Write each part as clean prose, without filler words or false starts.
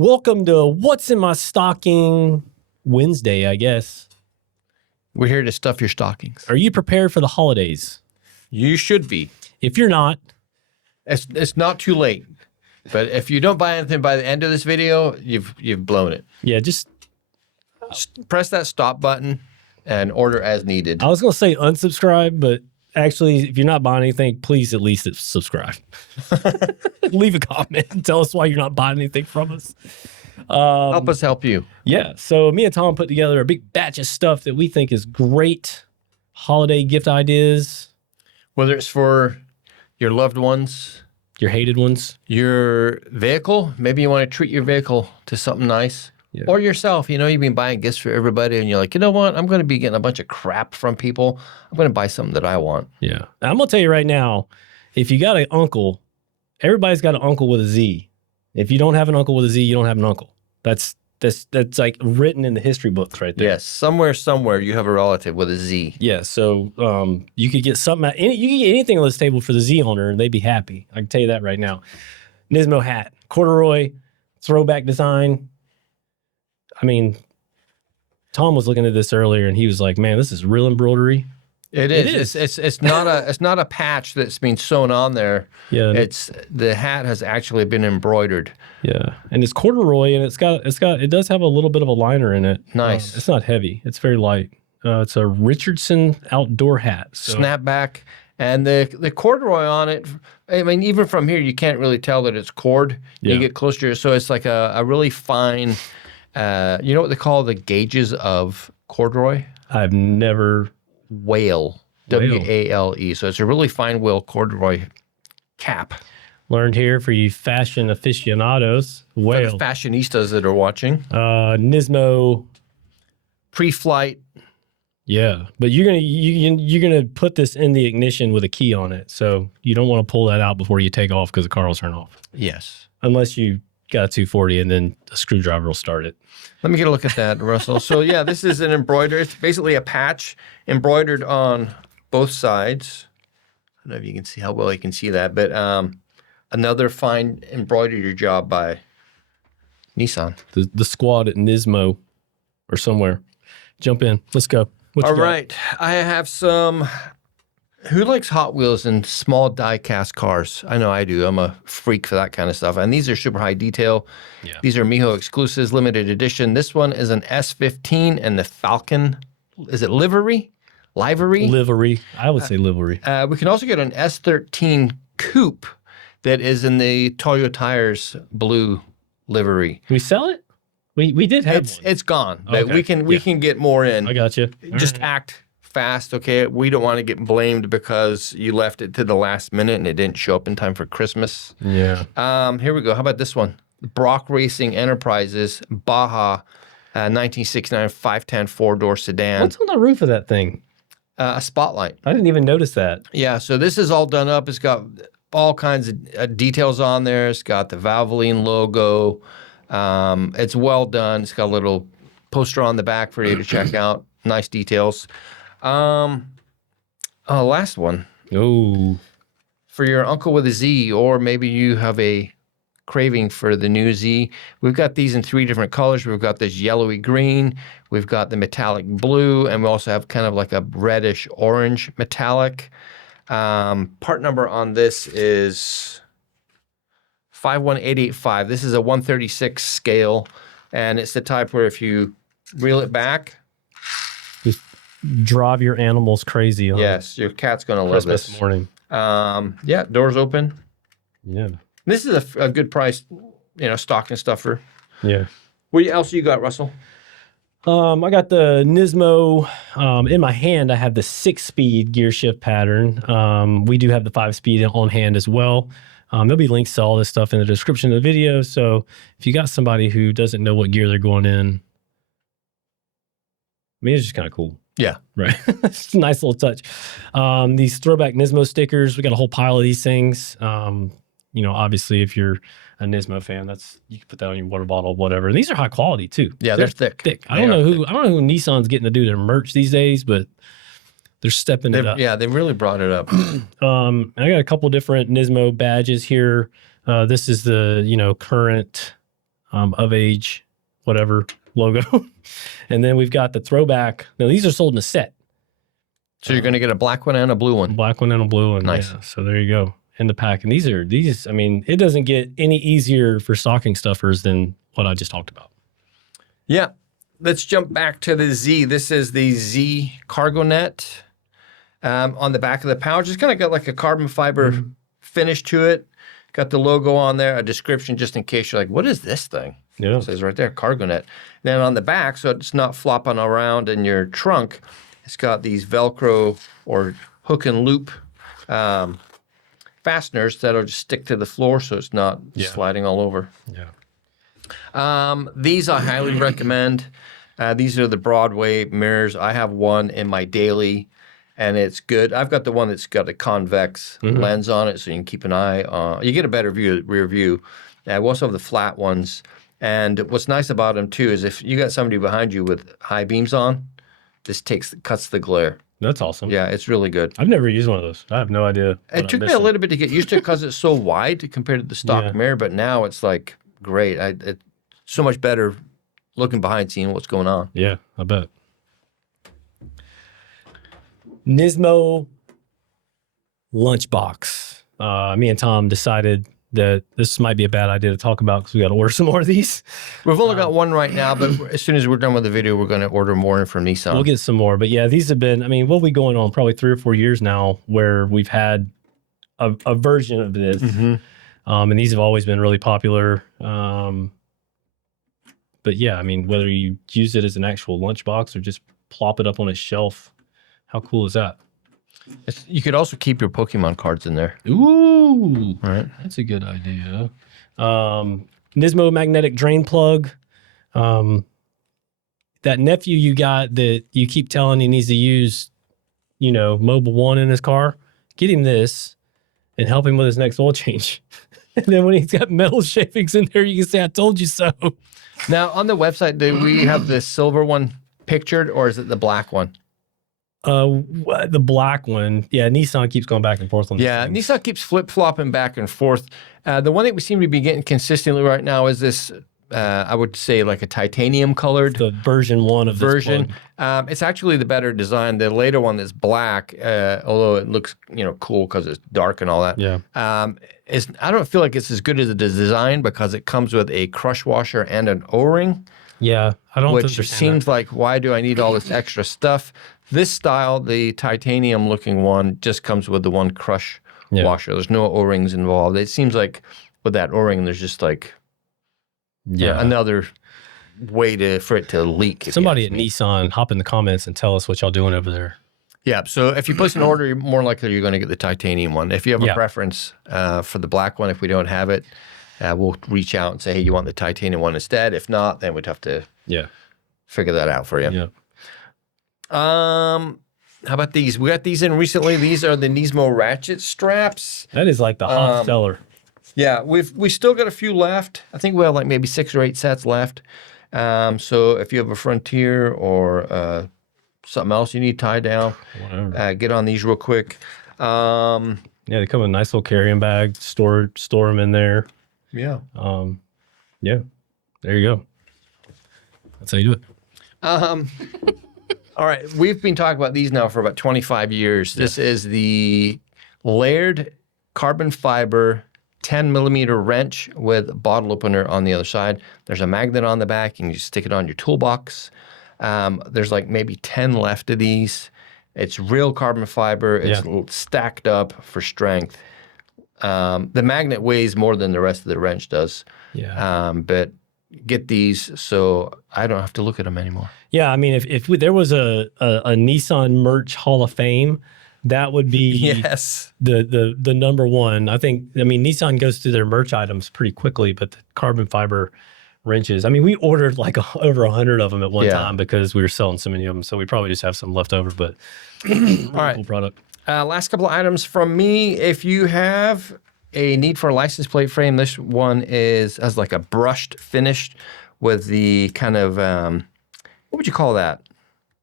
Welcome to What's in My Stocking Wednesday, I guess. We're here to stuff your stockings. Are you prepared for the holidays? You should be. If you're not, it's not too late. But if you don't buy anything by the end of this video, you've blown it. yeah, just Press that stop button and order as needed. I was going to say unsubscribe, but actually, if you're not buying anything, please at least subscribe. Leave a comment and tell us why you're not buying anything from us. Help us help you. Yeah, so me and Tom put together a big batch of stuff that we think is great holiday gift ideas. Whether it's for your loved ones, Your hated ones. your vehicle, maybe you want to treat your vehicle to something nice. Yeah. Or yourself, you've been buying gifts for everybody and you're like, you know what? I'm going to be getting a bunch of crap from people. I'm going to buy something that I want. Yeah. I'm going to tell you right now, if you got an uncle, everybody's got an uncle with a Z. If you don't have an uncle with a Z, you don't have an uncle. That's like written in the history books right there. Yes, somewhere you have a relative with a Z. Yeah, so you could get something, you can get anything on this table for the Z owner and they'd be happy. I can tell you that right now. Nismo hat, corduroy, throwback design. I mean, Tom was looking at this earlier and he was like, man, this is real embroidery. It is. It's not a patch that's been sewn on there. Yeah. The hat has actually been embroidered. Yeah. And it's corduroy and it does have a little bit of a liner in it. Nice. It's not heavy. It's very light. It's a Richardson outdoor hat. So. Snapback. And the corduroy on it, I mean, even from here, you can't really tell that it's cord. Yeah. You get closer, so it's like a really fine, you know what they call the gauges of corduroy? I've never... Wale. W-A-L-E. So it's a really fine wale corduroy cap. Learned here for you fashion aficionados. For Whale. the fashionistas that are watching. Nismo. Pre-flight. Yeah, but you're gonna put this in the ignition with a key on it, so you don't want to pull that out before you take off because the car will turn off. Yes. Unless you got a 240 and then a screwdriver will start it. Let me get a look at that, Russell. So yeah, this is an embroidered. It's basically a patch embroidered on both sides. I don't know if you can see how well you can see that, but another fine embroidery job by Nissan. The squad at Nismo or somewhere. Jump in. Let's go. What you All got? right, I have some. Who likes Hot Wheels and small die-cast cars? I know I do. I'm a freak for that kind of stuff. And these are super high detail. Yeah. These are Miho exclusives, limited edition. This one is an S15 and the Falcon. Is it livery? Livery. I would say livery. We can also get an S13 coupe that is in the Toyo Tires blue livery. We sell it? We did have one. It's gone, but Okay. we can get more in. I got you. Just act fast, okay? We don't want to get blamed because you left it to the last minute and it didn't show up in time for Christmas. Yeah. Here we go. How about this one? Brock Racing Enterprises Baja 1969 510 four-door sedan. What's on the roof of that thing? A spotlight. I didn't even notice that. Yeah, so this is all done up. It's got all kinds of details on there. It's got the Valvoline logo. It's well done. It's got a little poster on the back for you to check out. Nice details. Last one. Oh. For your uncle with a Z, or maybe you have a craving for the new Z. We've got these in 3 different colors. We've got this yellowy green. We've got the metallic blue, and we also have kind of like a reddish orange metallic. Part number on this is 51885. This is a 136 scale, and it's the type where if you reel it back, Drive your animals crazy on yes, your cat's going to love Christmas this. morning. Yeah, doors open. Yeah. This is a good price, stocking stuffer. Yeah. What else you got, Russell? I got the Nismo. In my hand, I have the 6-speed gear shift pattern. We do have the 5-speed on hand as well. There'll be links to all this stuff in the description of the video. So if you got somebody who doesn't know what gear they're going in, I mean, it's just kind of cool. Yeah. Right. It's a nice little touch. These throwback Nismo stickers, we got a whole pile of these things. Obviously, if you're a Nismo fan, you can put that on your water bottle, whatever. And these are high quality too. Yeah, they're thick. I don't know who Nissan's getting to do their merch these days, but they're stepping it up. Yeah, they really brought it up. I got a couple different Nismo badges here. This is the current of age, whatever logo. And then we've got the throwback. Now these are sold in a set. So you're going to get a black one and a blue one. Black one and a blue one. Nice. Yeah, so there you go. In the pack. And these, I mean, it doesn't get any easier for stocking stuffers than what I just talked about. Yeah. Let's jump back to the Z. This is the Z cargo net. On the back of the pouch, it's kind of got like a carbon fiber finish to it. Got the logo on there, a description just in case you're like, what is this thing? Yeah. It says right there, cargo net. Then on the back, so it's not flopping around in your trunk, it's got these Velcro or hook and loop fasteners that'll just stick to the floor so it's not sliding all over. Yeah. These I highly recommend. These are the Broadway mirrors. I have one in my daily, and it's good. I've got the one that's got a convex lens on it, so you can keep an eye on. You get a better view, rear view. We also have the flat ones. And what's nice about them too is if you got somebody behind you with high beams on, this cuts the glare. That's awesome. Yeah, it's really good. I've never used one of those. I have no idea. It took me a little bit to get used to it because it's so wide compared to the stock mirror, but now it's like great. It's so much better looking behind, seeing what's going on. Yeah, I bet. Nismo lunchbox. Me and Tom decided that this might be a bad idea to talk about because we got to order some more of these. We've only got one right now, but as soon as we're done with the video, we're going to order more from Nissan. We'll get some more. But yeah, these have been, I mean, we'll be going on probably 3 or 4 years now where we've had a version of this. And these have always been really popular. But yeah, I mean, whether you use it as an actual lunchbox or just plop it up on a shelf, how cool is that? You could also keep your Pokemon cards in there. Ooh, right. That's a good idea. Nismo magnetic drain plug. That nephew you got that you keep telling he needs to use, Mobile One in his car, get him this and help him with his next oil change. And then when he's got metal shavings in there, you can say, I told you so. Now, on the website, do we have the silver one pictured or is it the black one? The black one. Yeah, Nissan keeps going back and forth on this. Yeah, Nissan keeps flip-flopping back and forth. The one that we seem to be getting consistently right now is this, I would say like a titanium colored. The version 1 of this version. It's actually the better design. The later one is black, although it looks, cool because it's dark and all that. Yeah. I don't feel like it's as good as the design because it comes with a crush washer and an O-ring. Yeah, I don't. Which seems like, why do I need all this extra stuff? This style, the titanium looking one, just comes with the one crush washer. There's no O-rings involved. It seems like with that O-ring, there's just like another way for it to leak. Somebody at Nissan, hop in the comments and tell us what y'all doing over there. Yeah, so if you place an order, you're more likely you're going to get the titanium one. If you have a preference for the black one, if we don't have it, we'll reach out and say, hey, you want the titanium one instead? If not, then we'd have to figure that out for you. Yeah. How about these? We got these in recently. These are the Nismo ratchet straps. That is like the hot seller. Yeah, we still got a few left. I think we have like maybe 6 or 8 sets left. So if you have a Frontier or something else you need tied down, get on these real quick. Yeah, they come in a nice little carrying bag. Store them in there. Yeah. Yeah. There you go. That's how you do it. All right, we've been talking about these now for about 25 years. This is the layered carbon fiber 10 millimeter wrench with bottle opener on the other side. There's a magnet on the back. You can just stick it on your toolbox. There's like maybe 10 left of these. It's real carbon fiber. It's stacked up for strength. The magnet weighs more than the rest of the wrench does. Yeah. But get these so I don't have to look at them anymore. Yeah, I mean, if there was a Nissan merch Hall of Fame, that would be the number one. I mean, Nissan goes through their merch items pretty quickly, but the carbon fiber wrenches, I mean, we ordered like over 100 of them at one time because we were selling so many of them, so we probably just have some left over, but all right, cool product. Last couple of items from me. If you have a need for a license plate frame, this one has like a brushed finish with the kind of, what would you call that?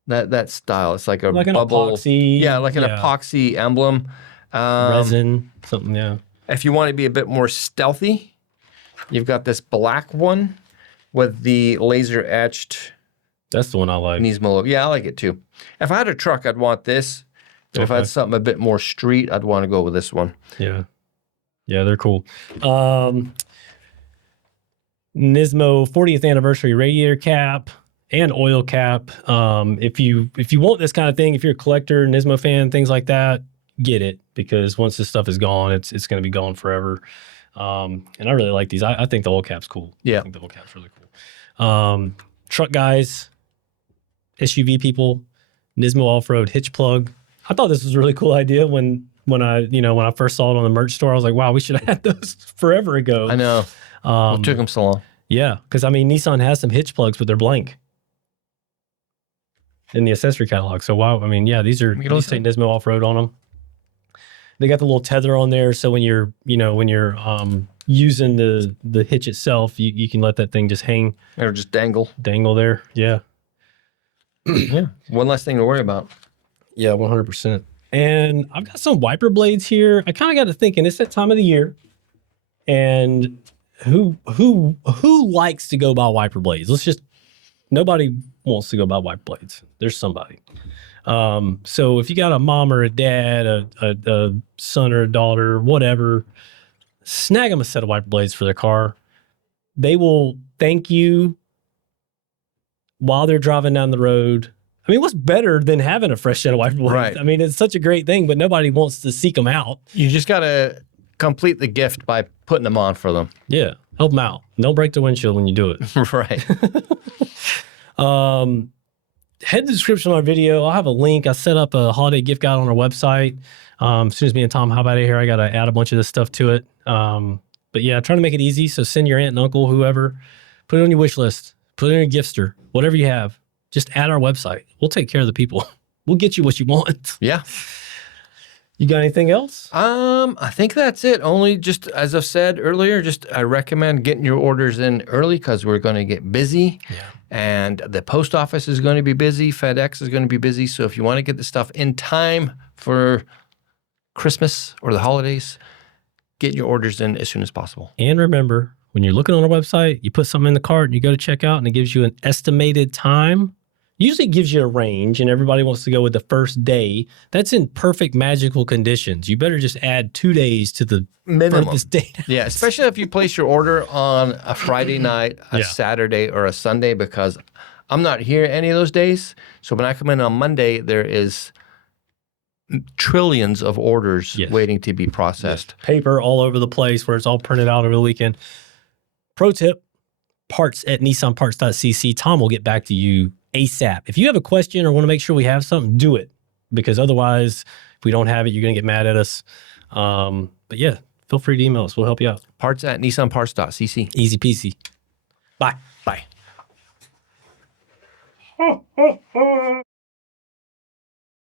That style. It's like like bubble. An epoxy. Yeah, like an epoxy emblem. Resin, something, If you want to be a bit more stealthy, you've got this black one. with the laser etched That's the one I like. Nismo logo. Yeah, I like it too. If I had a truck, I'd want this. But if I Okay. had something a bit more street, I'd want to go with this one. Yeah. Yeah, they're cool. Nismo 40th anniversary radiator cap and oil cap. If you want this kind of thing, if you're a collector, Nismo fan, things like that, get it, because once this stuff is gone, it's going to be gone forever. And I really like these. I think the oil cap's cool. Yeah. I think the oil cap's really cool. Truck guys, SUV people, Nismo off-road hitch plug. I thought this was a really cool idea when I first saw it on the merch store. I was like, wow, we should have had those forever ago. I know. What took them so long? Yeah, because I mean, Nissan has some hitch plugs, but they're blank in the accessory catalog. So wow, I mean, yeah, these say Nismo off-road on them. They got the little tether on there, so when you're using the hitch itself, you can let that thing just hang Or just dangle. there. Yeah. Yeah. One less thing to worry about. Yeah, 100%. And I've got some wiper blades here. I kind of got to thinking, it's that time of the year, and who likes to go buy wiper blades? Nobody wants to go buy wiper blades. There's somebody. So if you got a mom or a dad, a son or a daughter, whatever, snag them a set of wiper blades for their car. They will thank you while they're driving down the road. I mean, what's better than having a fresh set of wiper blades? Right. I mean, it's such a great thing, but nobody wants to seek them out. You just got to complete the gift by putting them on for them. Yeah, help them out. Don't break the windshield when you do it. Right. Head to the description of our video. I'll have a link. I set up a holiday gift guide on our website. As soon as me and Tom hop out of here, I got to add a bunch of this stuff to it. But yeah, trying to make it easy. So send your aunt and uncle, whoever, put it on your wish list, put it in your giftster, whatever you have. Just add our website. We'll take care of the people. We'll get you what you want. Yeah. You got anything else? I think that's it. Only just as I've said earlier, I recommend getting your orders in early because we're going to get busy. Yeah. And the post office is going to be busy. FedEx is going to be busy. So if you want to get the stuff in time for Christmas or the holidays, get your orders in as soon as possible. And remember, when you're looking on our website, you put something in the cart and you go to checkout and it gives you an estimated time. Usually it gives you a range and everybody wants to go with the first day. That's in perfect magical conditions. You better just add 2 days to the furthest date. Yeah, especially if you place your order on a Friday night, a Saturday, or a Sunday, because I'm not here any of those days. So when I come in on Monday, there is trillions of orders waiting to be processed. Yes. Paper all over the place where it's all printed out over the weekend. Pro tip, parts at nissanpartscc. Tom will get back to you ASAP. If you have a question or want to make sure we have something, do it. Because otherwise, if we don't have it, you're going to get mad at us. But yeah, feel free to email us. We'll help you out. Parts at nissanparts.cc. Easy peasy. Bye. Bye.